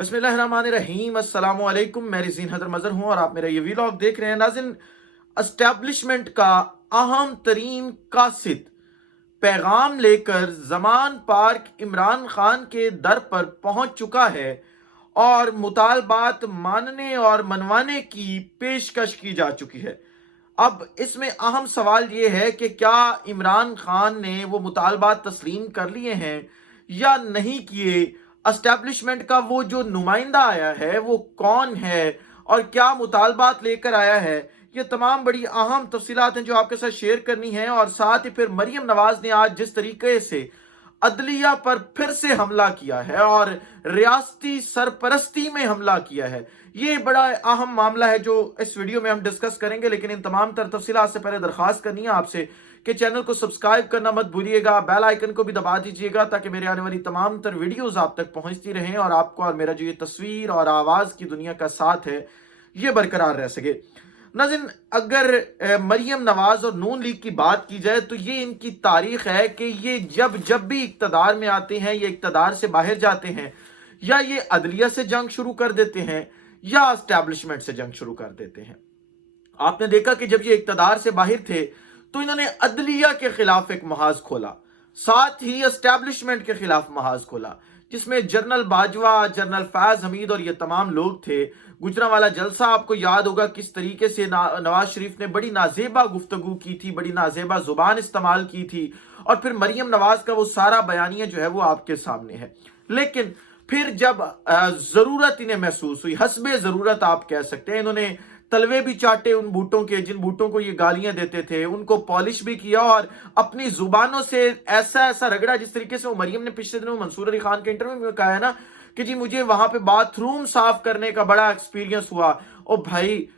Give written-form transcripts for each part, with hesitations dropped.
बिस्मिल्लाहिर्रहमानिर्रहीम अस्सलामु अलैकुम। मैं रिज़ीन हैदर मज़हर हूँ और आप मेरा ये व्लॉग देख रहे हैं। नाज़रीन, एस्टेब्लिशमेंट का अहम तरीन कासिद पैगाम लेकर ज़मान पार्क इमरान खान के दर पर पहुंच चुका है और मुतालबात मानने और मनवाने की पेशकश की जा चुकी है। अब इसमें अहम सवाल ये है कि क्या इमरान खान ने वो मुतालबात तस्लीम कर लिए हैं या नहीं किए। एस्टेब्लिशमेंट का वो जो नुमाइंदा आया है वो कौन है और क्या मुतालबात लेकर आया है, ये तमाम बड़ी अहम तफसीलात हैं जो आपके साथ शेयर करनी है। और साथ ही फिर मरियम नवाज ने आज जिस तरीके से अदलिया पर फिर से हमला किया है और रियासती सरपरस्ती में हमला किया है, ये बड़ा अहम मामला है जो इस वीडियो में हम डिस्कस करेंगे। लेकिन इन तमाम तर तफसीलात से पहले दरख्वास्त करनी है आपसे कि चैनल को सब्सक्राइब करना मत भूलिएगा, बेल आइकन को भी दबा दीजिएगा ताकि मेरे आने वाली तमाम तर वीडियोस आप तक पहुंचती रहें और आपको और मेरा जो ये तस्वीर और आवाज़ की दुनिया का साथ है ये बरकरार रह सके। नाज़रीन, अगर मरियम नवाज और नून लीग की बात की जाए तो ये इनकी तारीख है कि ये जब भी इक्तदार में आते हैं, ये इक्तदार से बाहर जाते हैं, या ये अदलिया से जंग शुरू कर देते हैं या एस्टैब्लिशमेंट से जंग शुरू कर देते हैं। आपने देखा कि जब ये इक्तदार से बाहर थे तो इन्होंने अदलिया के खिलाफ एक महाज खोला, साथ ही एस्टैब्लिशमेंट के खिलाफ महाज खोला, जिसमें जनरल बाजवा, जनरल फैज हमीद और ये तमाम लोग थे। गुजरांवाला जलसा आपको याद होगा किस तरीके से नवाज शरीफ ने बड़ी नाजेबा गुफ्तगू की थी, बड़ी नाजेबा जुबान इस्तेमाल की थी, और फिर मरियम नवाज का वो सारा बयानिया जो है वो आपके सामने है। लेकिन फिर जब जरूरत इन्हें महसूस हुई, हस्बे जरूरत आप कह सकते हैं, इन्होंने तलवे भी चाटे उन बूटों के जिन बूटों को ये गालियां देते थे, उनको पॉलिश भी किया और अपनी जुबानों से ऐसा ऐसा रगड़ा, जिस तरीके से वो मरियम ने पिछले दिनों मंसूर अली खान के इंटरव्यू में कहा है ना कि जी मुझे वहां पे बाथरूम साफ करने का बड़ा एक्सपीरियंस हुआ। ओ भाई,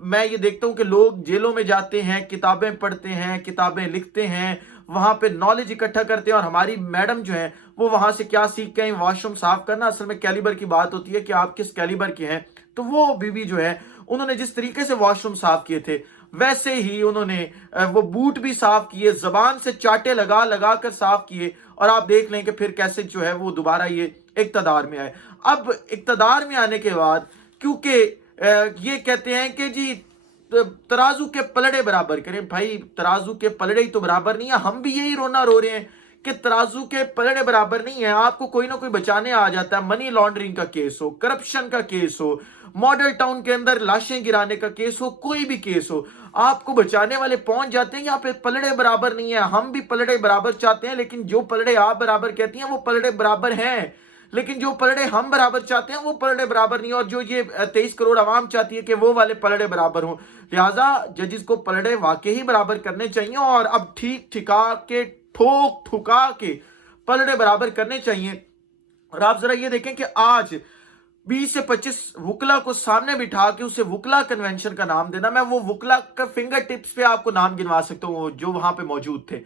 मैं ये देखता हूं कि लोग जेलों में जाते हैं, किताबें पढ़ते हैं, किताबें लिखते हैं, वहां पे नॉलेज इकट्ठा करते हैं, और हमारी मैडम जो है वो वहां से क्या सीख के वॉशरूम साफ करना। असल में कैलिबर की बात होती है कि आप किस कैलिबर के हैं। तो वो बीबी जो है उन्होंने जिस तरीके से वॉशरूम साफ किए थे वैसे ही उन्होंने वो बूट भी साफ किए, जबान से चाटे लगा लगा कर साफ किए, और आप देख लें कि फिर कैसे जो है वो दोबारा ये इक्तदार में आए। अब इक्तदार में आने के बाद क्योंकि ये कहते हैं कि जी तराजू के पलड़े बराबर करें, भाई तराजू के पलड़े ही तो बराबर नहीं है। हम भी यही रोना रो रहे हैं कि तराजू के पलड़े बराबर नहीं है। आपको कोई ना कोई बचाने आ जाता है, मनी लॉन्ड्रिंग का केस हो, करप्शन का केस हो, मॉडल टाउन के अंदर लाशें गिराने का केस हो, कोई भी केस हो, आपको बचाने वाले पहुंच जाते हैं। यहाँ पे पलड़े बराबर नहीं है। हम भी पलड़े बराबर चाहते हैं, लेकिन जो पलड़े आप बराबर कहती हैं वो पलड़े बराबर हैं, लेकिन जो पलड़े हम बराबर चाहते हैं वो पलड़े बराबर नहीं, और जो ये 23 करोड़ आवाम चाहती है कि वो वाले पलड़े बराबर हों। लिहाजा जजिस को पलड़े वाकई ही बराबर करने चाहिए और अब ठीक ठिका के ठोक ठुका के पलड़े बराबर करने चाहिए। और आप जरा ये देखें कि आज 20 से 25 वुकला को सामने बिठा के उसे वुकला कन्वेंशन का नाम देना, मैं वो वुकला का फिंगर टिप्स पे आपको नाम गिनवा सकता हूँ जो वहां पे मौजूद थे।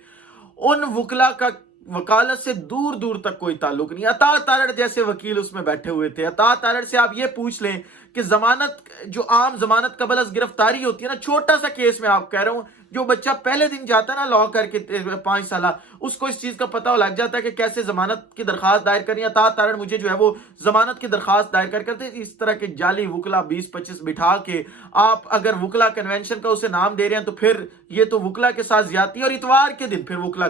उन वुकला का वकालत से दूर दूर तक कोई ताल्लुक नहीं। अता तारड़ जैसे वकील उसमें बैठे हुए थे। अता तारड़ से आप ये पूछ लें कि जमानत, जो आम जमानत कबल अज गिरफ्तारी होती है ना, छोटा सा केस में आप कह रहा हूं, जो बच्चा पहले दिन जाता है ना लॉ करके 5 साल, उसको इस चीज का पता लग जाता है कि कैसे जमानत की दरखास्त दायर करनी है। अता तारड़ मुझे जो है वो जमानत की दरखास्त दायर करते इस तरह के जाली वुकला 20-25 बिठा के आप अगर वुकला कन्वेंशन का उसे नाम दे रहे हैं तो फिर ये तो वुकला के साथ ज्यादती। और इतवार के दिन फिर वुकला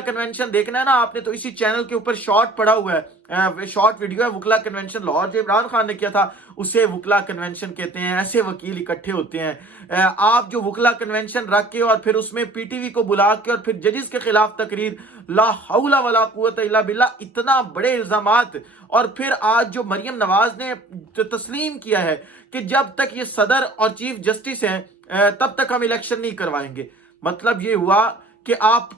कन्वेंशन देखना है ना आपने तो इसी चैनल के ऊपर शॉर्ट पड़ा हुआ है, शॉर्ट वीडियो है, वुकला कन्वेंशन लाहौर जो इमरान खान ने किया था उसे वुकला कन्वेंशन कहते हैं। ऐसे वकील इकट्ठे होते हैं। आप जो वुकला कन्वेंशन रख के और फिर उसमें पीटीवी को बुला के और फिर जजिस के खिलाफ तकरीर, ला हौला वला कुव्वत इल्ला बिल्लाह, इतना बड़े इल्जामात। और फिर आज जो मरियम नवाज ने तस्लीम किया है कि जब तक ये सदर और चीफ जस्टिस हैं तब तक हम इलेक्शन नहीं करवाएंगे। मतलब ये हुआ कि आप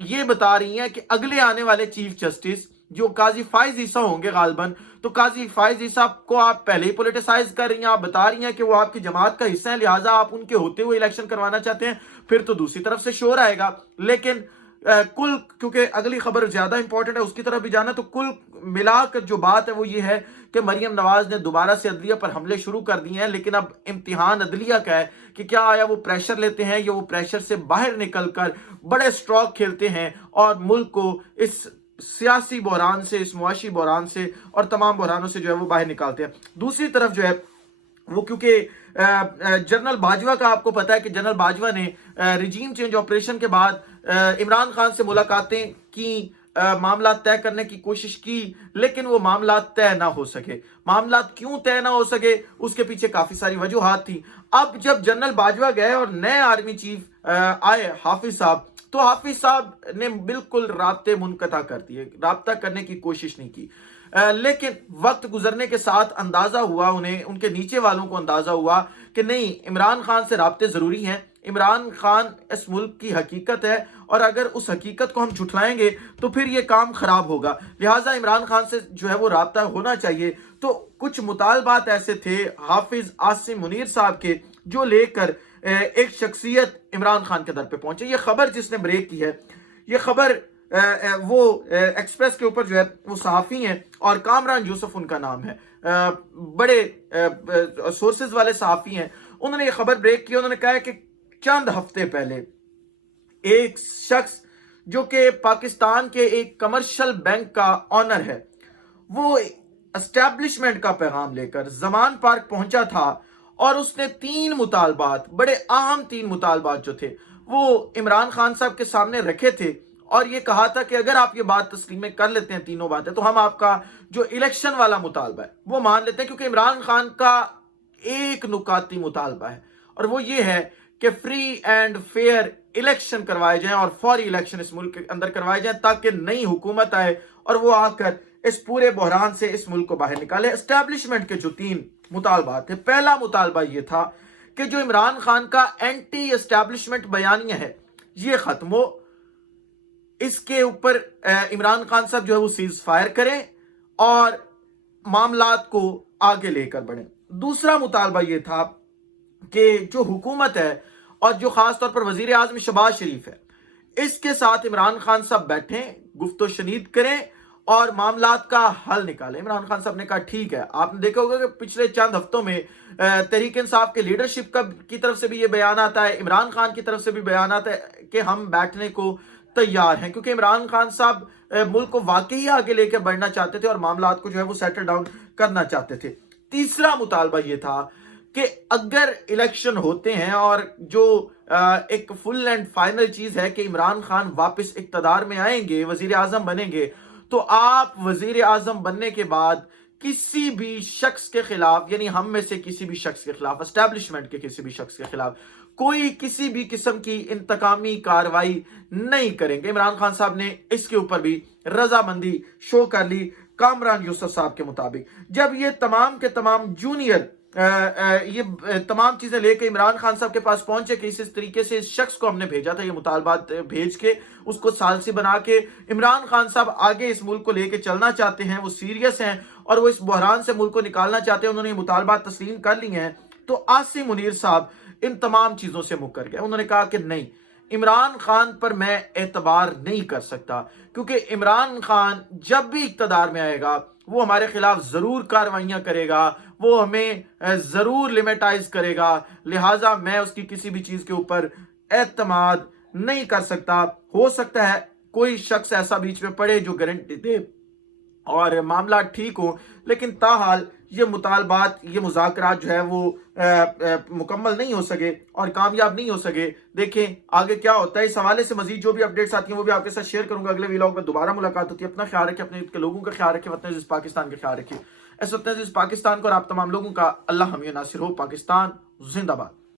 ये बता रही हैं कि अगले आने वाले चीफ जस्टिस जो काजी फाइज ईसा होंगे गालबन, तो काजी फाइज ईसा को आप पहले ही पॉलिटिसाइज कर रही हैं। आप बता रही हैं कि वो आपकी जमात का हिस्सा है, लिहाजा आप उनके होते हुए इलेक्शन करवाना चाहते हैं। फिर तो दूसरी तरफ से शोर आएगा। लेकिन कुल, क्योंकि अगली खबर ज्यादा इंपॉर्टेंट है उसकी तरफ भी जाना, तो कुल मिलाकर जो बात है वो ये है कि मरियम नवाज ने दोबारा से अदलिया पर हमले शुरू कर दिए हैं। लेकिन अब इम्तिहान अदलिया का है कि क्या आया वो प्रेशर लेते हैं या वो प्रेशर से बाहर निकलकर बड़े स्ट्रोक खेलते हैं और मुल्क को इस सियासी बहरान से, इस मुआशी बहरान से और तमाम बहरानों से जो है वो बाहर निकालते हैं। दूसरी तरफ जो है वो, क्योंकि जनरल बाजवा का आपको पता है कि जनरल बाजवा ने रिजीम चेंज ऑपरेशन के बाद इमरान खान से मुलाकातें की, मामला तय करने की कोशिश की, लेकिन वो मामला तय ना हो सके। मामला क्यों तय ना हो सके, उसके पीछे काफी सारी वजूहात थी। अब जब जनरल बाजवा गए और नए आर्मी चीफ आए हाफिज साहब, तो हाफिज साहब ने बिल्कुल राब्ते मुनक़ता कर दिए, राब्ता करने की कोशिश नहीं की। लेकिन वक्त गुजरने के साथ अंदाजा हुआ उन्हें, उनके नीचे वालों को अंदाजा हुआ कि नहीं, इमरान खान से राब्ते जरूरी हैं। इमरान खान इस मुल्क की हकीकत है और अगर उस हकीकत को हम झुठलाएंगे तो फिर ये काम खराब होगा, लिहाजा इमरान खान से जो है वो राब्ता होना चाहिए। तो कुछ मुतालबात ऐसे थे हाफिज आसिम मुनीर साहब के, जो लेकर एक शख्सियत इमरान खान के दर पे पहुंचे। ये खबर जिसने ब्रेक की है, ये खबर वो एक्सप्रेस के ऊपर जो है वो सहाफ़ी हैं और कामरान यूसुफ उनका नाम है, बड़े सोर्सेज वाले सहाफ़ी हैं। उन्होंने ये खबर ब्रेक की। उन्होंने कहा है कि चंद हफ्ते पहले एक शख्स जो कि पाकिस्तान के एक कमर्शियल बैंक का ऑनर है, वो एस्टैब्लिशमेंट का पैगाम लेकर जमान पार्क पहुंचा था और उसने 3 मुतालबात, बड़े अहम 3 मुतालबात जो थे वो इमरान खान साहब के सामने रखे थे और ये कहा था कि अगर आप ये बात तस्लीम कर लेते हैं, तीनों बातें, तो हम आपका जो इलेक्शन वाला मुतालबा है वो मान लेते हैं। क्योंकि इमरान खान का एक नुकाती मुतालबा है और वो ये है कि फ्री एंड फेयर इलेक्शन करवाए जाएं और फौरी इलेक्शन इस मुल्क के अंदर करवाए जाएं, ताकि नई हुकूमत आए और वो आकर इस पूरे बहरान से इस मुल्क को बाहर निकाले। एस्टैब्लिशमेंट के जो 3 मुतालबात थे, पहला मुतालबा ये था कि जो इमरान खान का एंटी एस्टैब्लिशमेंट बयानिया है ये खत्म हो, इसके ऊपर इमरान खान साहब जो है वो सीज फायर करें और मामलात को आगे लेकर बढ़ें। दूसरा मुतालबा ये था कि जो हुकूमत है और जो खास तौर पर वजीर आजम शहबाज शरीफ है, इसके साथ इमरान खान साहब बैठें, गुफ्तो शनीद करें और मामलात का हल निकालें। इमरान खान साहब ने कहा ठीक है। आपने देखा होगा कि पिछले चंद हफ्तों में तहरीक इंसाफ के लीडरशिप की तरफ से भी ये बयान आता है, इमरान खान की तरफ से भी बयान आता है कि हम बैठने को तैयार हैं, क्योंकि इमरान खान साहब मुल्क को वाकई आगे लेकर बढ़ना चाहते थे और मामलात को जो है वो सेटल डाउन करना चाहते थे। तीसरा मुतालबा ये था कि अगर इलेक्शन होते हैं और जो एक फुल एंड फाइनल चीज है कि इमरान खान वापस इक्तदार में आएंगे, वजीर आजम बनेंगे, तो आप वजीर आजम बनने के बाद किसी भी शख्स के खिलाफ, यानी हम में से किसी भी शख्स के खिलाफ, एस्टैब्लिशमेंट के किसी भी शख्स के खिलाफ कोई किसी भी किस्म की इंतकामी कार्रवाई नहीं करेंगे। इमरान खान साहब ने इसके ऊपर भी रजामंदी शो कर ली कामरान यूसुफ साहब के मुताबिक। जब ये तमाम के तमाम जूनियर ये तमाम चीजें लेकर इमरान खान साहब के पास पहुंचे कि इस तरीके से इस शख्स को हमने भेजा था, ये मुतालबात भेज के उसको सालसी बना के इमरान खान साहब आगे इस मुल्क को लेके चलना चाहते हैं, वो सीरियस हैं और वो इस बहरान से मुल्क को निकालना चाहते हैं, उन्होंने मुतालबात तस्लीम कर ली हैं। तो आसिम मुनीर साहब इन तमाम चीजों से मुकर गए। उन्होंने कहा कि नहीं, इमरान खान पर मैं एतबार नहीं कर सकता, क्योंकि इमरान खान जब भी इक्तदार में आएगा वो हमारे खिलाफ जरूर कार्रवाइयां करेगा, वो हमें जरूर लिमिटाइज करेगा, लिहाजा मैं उसकी किसी भी चीज के ऊपर एतमाद नहीं कर सकता। हो सकता है कोई शख्स ऐसा बीच में पड़े जो गारंटी दे और मामला ठीक हो, लेकिन ताहाल ये मुतालबात, ये मुज़ाकरात जो है वो मुकम्मल नहीं हो सके और कामयाब नहीं हो सके। देखें आगे क्या होता है। इस हवाले से मजीद जो भी अपडेट्स आती हैं वो भी आपके साथ शेयर करूंगा। अगले व्लॉग में दोबारा मुलाकात होती है। अपना ख्याल रखें, अपने लोगों का ख्याल रखें, वतन अज़ीज़ पाकिस्तान का ख्याल रखें। इस वतन अज़ीज़ पाकिस्तान को और आप तमाम लोगों का अल्लाह हमें नासिर हो। पाकिस्तान जिंदाबाद।